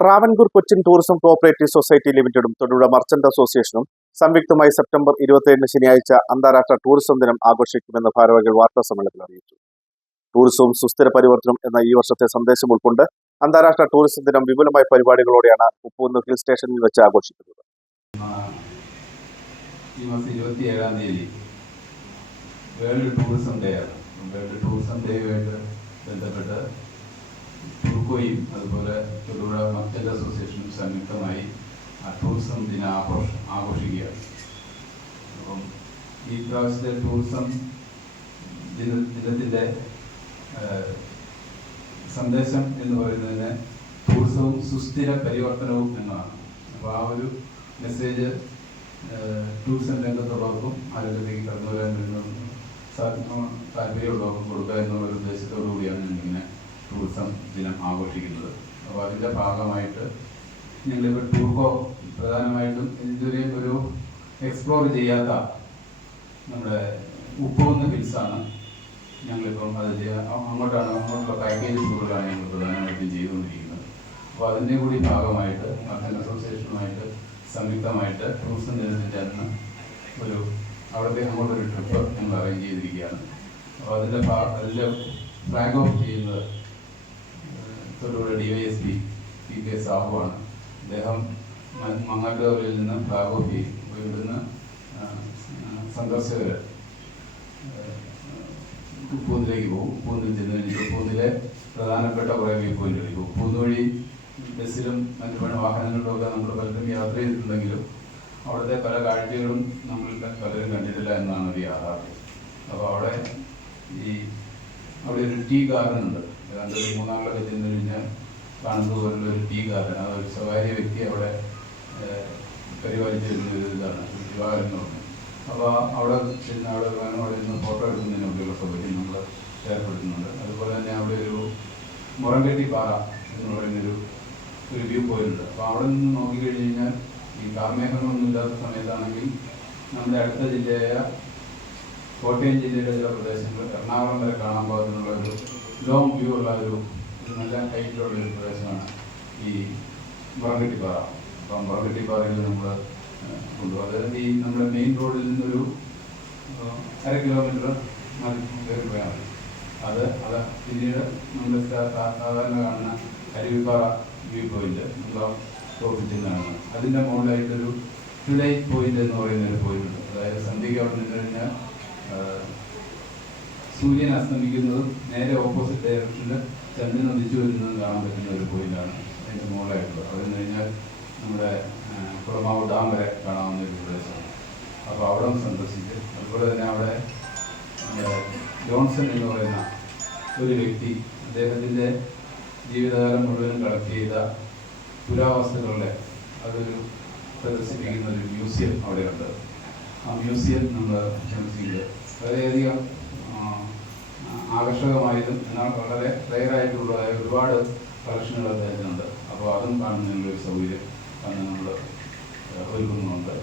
Travancore Cochin tourism cooperative society ലിമിറ്റഡും Thodupuzha merchant അസോസിയേഷനും സംയുക്തമായി September ഇരുപത്തിയേഴിന് ശനിയാഴ്ച അന്താരാഷ്ട്ര ടൂറിസം ദിനം ആഘോഷിക്കുമെന്ന് ഭാരവാഹികൾ വാർത്താ സമ്മേളനത്തിൽ അറിയിച്ചു. ടൂറിസവും സുസ്ഥിര പരിവർത്തനം എന്ന ഈ വർഷത്തെ സന്ദേശം ഉൾക്കൊണ്ട് അന്താരാഷ്ട്ര ടൂറിസം ദിനം വിപുലമായ പരിപാടികളോടെയാണ് ഉപ്പൂന്ന് ഹിൽ സ്റ്റേഷനിൽ വെച്ച് ആഘോഷിക്കുന്നത്. ഈ മാസം തീയതി വേൾഡ് ടൂറിസം ഡേ ആണ്. വേൾഡ് ടൂറിസം ഡേയുമായിട്ട് ബന്ധപ്പെട്ട് തുർക്കോയും അതുപോലെ തൊടുപുഴ മർച്ചന്റ് അസോസിയേഷനും സംയുക്തമായി ടൂറിസം ദിന ആഘോഷ ആഘോഷിക്കുകയാണ്. അപ്പം ഈ പ്രാവശ്യത്തെ ടൂറിസം ദിന ദിനത്തിന്റെ സന്ദേശം എന്ന് പറയുന്നതിന് ടൂറിസവും സുസ്ഥിര പരിവർത്തനവും എന്നാണ് അപ്പോൾ ആ ഒരു മെസ്സേജ് ടൂറിസം രംഗത്തുള്ളവർക്കും ആരോഗ്യത്തേക്ക് കടന്നു വരാൻ താല്പര്യമുള്ളവർക്കും കൊടുക്കുക എന്നുള്ള ഉദ്ദേശത്തോടു കൂടിയാണ് ഞങ്ങളിങ്ങനെ ടൂറിസം ദിനം ആഘോഷിക്കുന്നത്. അപ്പോൾ അതിന്റെ ഭാഗമായിട്ട് ഞങ്ങളിപ്പോൾ ടൂർക്കോ പ്രധാനമായിട്ടും ഇതുവരെ ഒരു എക്സ്പ്ലോർ ചെയ്യാത്ത നമ്മുടെ ഉപ്പുന്ന ഹിൽസാണ് ഞങ്ങളിപ്പം അത് അങ്ങോട്ടാണ് അങ്ങോട്ടുള്ള പാക്കേജ് ടൂറുകളാണ് ഞങ്ങൾ പ്രധാനമായിട്ടും ചെയ്തുകൊണ്ടിരിക്കുന്നത്. അപ്പോൾ അതിന്റെ കൂടി ഭാഗമായിട്ട് മർച്ചന്റ് അസോസിയേഷനുമായിട്ട് സംയുക്തമായിട്ട് ടൂറിസം ദിനത്തിന്റെ അന്ന് ഒരു അവിടത്തെ അങ്ങോട്ടൊരു ട്രിപ്പ് ഞങ്ങൾ അറേഞ്ച് ചെയ്തിരിക്കുകയാണ്. അപ്പോൾ അതിന്റെ അതിന്റെ ഫ്ലാഗ് ഓഫ് ചെയ്യുന്നത് എസ് പി പി കെ സാഹുവാണ് അദ്ദേഹം മംഗലൂരിൽ നിന്ന് ഫ്ലാഗ് ഓഫ് ചെയ്യും ഇവിടുന്ന് സന്ദർശകർ ഉപ്പൂന്നിലേക്ക് പോകും. ഉപ്പൂന്നിൽ ചെന്ന് കഴിഞ്ഞിട്ട് ഉപ്പൂന്നിലെ പ്രധാനപ്പെട്ട കുറേ വ്യൂ പോയിന്റുകളിൽ പോകും ഉപ്പൂന്ന് വഴി ബസ്സിലും മറ്റു പല വാഹനങ്ങളിലും ഒക്കെ നമ്മൾ പലരും യാത്ര ചെയ്തിട്ടുണ്ടെങ്കിലും അവിടുത്തെ പല കാഴ്ചകളും നമ്മൾ പലരും കണ്ടിട്ടില്ല എന്നാണ് ഒരു യാഥാർത്ഥ്യം. അപ്പോൾ അവിടെ ഈ അവിടെ ഒരു ടീ ഗാർഡൻ ഉണ്ട് ഏതാണ്ട് മൂന്നാറിലൊക്കെ ചെന്ന് കഴിഞ്ഞാൽ കാണുന്നത് പോലുള്ള ഒരു ടീ ഗാർഡൻ അത് ഒരു സ്വകാര്യ വ്യക്തി അവിടെ പരിപാലിച്ച് വരുന്ന ഒരു ഇതാണ് വിവാഹം എന്ന് പറഞ്ഞു അപ്പോൾ അവിടെ ചെന്ന് അവിടെ അവിടെ നിന്ന് ഫോട്ടോ എടുക്കുന്നതിനൊക്കെയുള്ള സൗകര്യം നമ്മൾ ഏർപ്പെടുത്തുന്നുണ്ട്. അതുപോലെ തന്നെ അവിടെ ഒരു മുറംകെട്ടി പാറ എന്ന് പറയുന്നൊരു ഒരു വ്യൂ പോയിന്റ് അപ്പോൾ അവിടെ നിന്ന് നോക്കിക്കഴിഞ്ഞ് കഴിഞ്ഞാൽ ഈ കാർമേഘങ്ങളൊന്നുമില്ലാത്ത സമയത്താണെങ്കിൽ നമ്മുടെ അടുത്ത ജില്ലയായ കോട്ടയം ജില്ലയുടെ ചില പ്രദേശങ്ങൾ എറണാകുളം വരെ കാണാൻ പാകത്തിനുള്ള ഒരു ലോങ് വ്യൂ ഉള്ള ഒരു ഒരു നല്ല ഹൈറ്റിലുള്ള ഒരു പ്രദേശമാണ് ഈ മുറംകെട്ടിപ്പാറ അപ്പം മുറംകെട്ടിപ്പാറയിൽ നമ്മൾ കൊണ്ടുപോകും അതായത് ഈ നമ്മുടെ മെയിൻ റോഡിൽ നിന്നൊരു അര കിലോമീറ്റർ കയറി പോയാൽ മതി അത് അത് പിന്നീട് നമ്മൾ സാധാരണ കാണുന്ന അരുവിപ്പാറ വ്യൂ പോയിന്റ് നമ്മൾ ടോപ്പിൽ നിന്നാണ്. അതിന്റെ മുകളിലായിട്ടൊരു ടുഡേ പോയിന്റ് എന്ന് പറയുന്ന ഒരു പോയിന്റ് ഉണ്ട്. അതായത് സന്ധ്യയ്ക്ക് അവിടെ നിന്ന് കഴിഞ്ഞാൽ സൂര്യൻ അസ്തമിക്കുന്നതും നേരെ ഓപ്പോസിറ്റ് ഡയറക്ഷനിൽ ചന്ദ്രൻ ഉദിച്ചു വരുന്നതും കാണാൻ പറ്റുന്ന ഒരു പോയിന്റാണ് അതിന്റെ മുകളിലായിട്ടുള്ളത് അതെന്ന് കഴിഞ്ഞാൽ നമ്മുടെ കുളമാവ് ഡാം വരെ കാണാവുന്ന ഒരു പ്രദേശമാണ്. അപ്പോൾ അവിടെ സന്ദർശിച്ച് അതുപോലെ തന്നെ അവിടെ ജോൺസൺ എന്ന് പറയുന്ന ഒരു വ്യക്തി അദ്ദേഹത്തിന്റെ ജീവിതകാലം മുഴുവൻ കളക്ട് ചെയ്ത പുരാവസ്തുക്കളുടെ അതൊരു പ്രദർശിപ്പിക്കുന്ന ഒരു മ്യൂസിയം അവിടെയുണ്ട് മ്യൂസിയം നമ്മൾ സന്ദർശിക്കുന്നത് വളരെയധികം ആകർഷകമായതും എന്നാൽ വളരെ റെയറായിട്ടുള്ളതായ ഒരുപാട് കളക്ഷനുകൾ അദ്ദേഹത്തിനുണ്ട്. അപ്പോൾ അതും കാണുന്നതിനുള്ള ഒരു സൗകര്യം അന്ന് നമ്മൾ ഒരുക്കുന്നുണ്ട്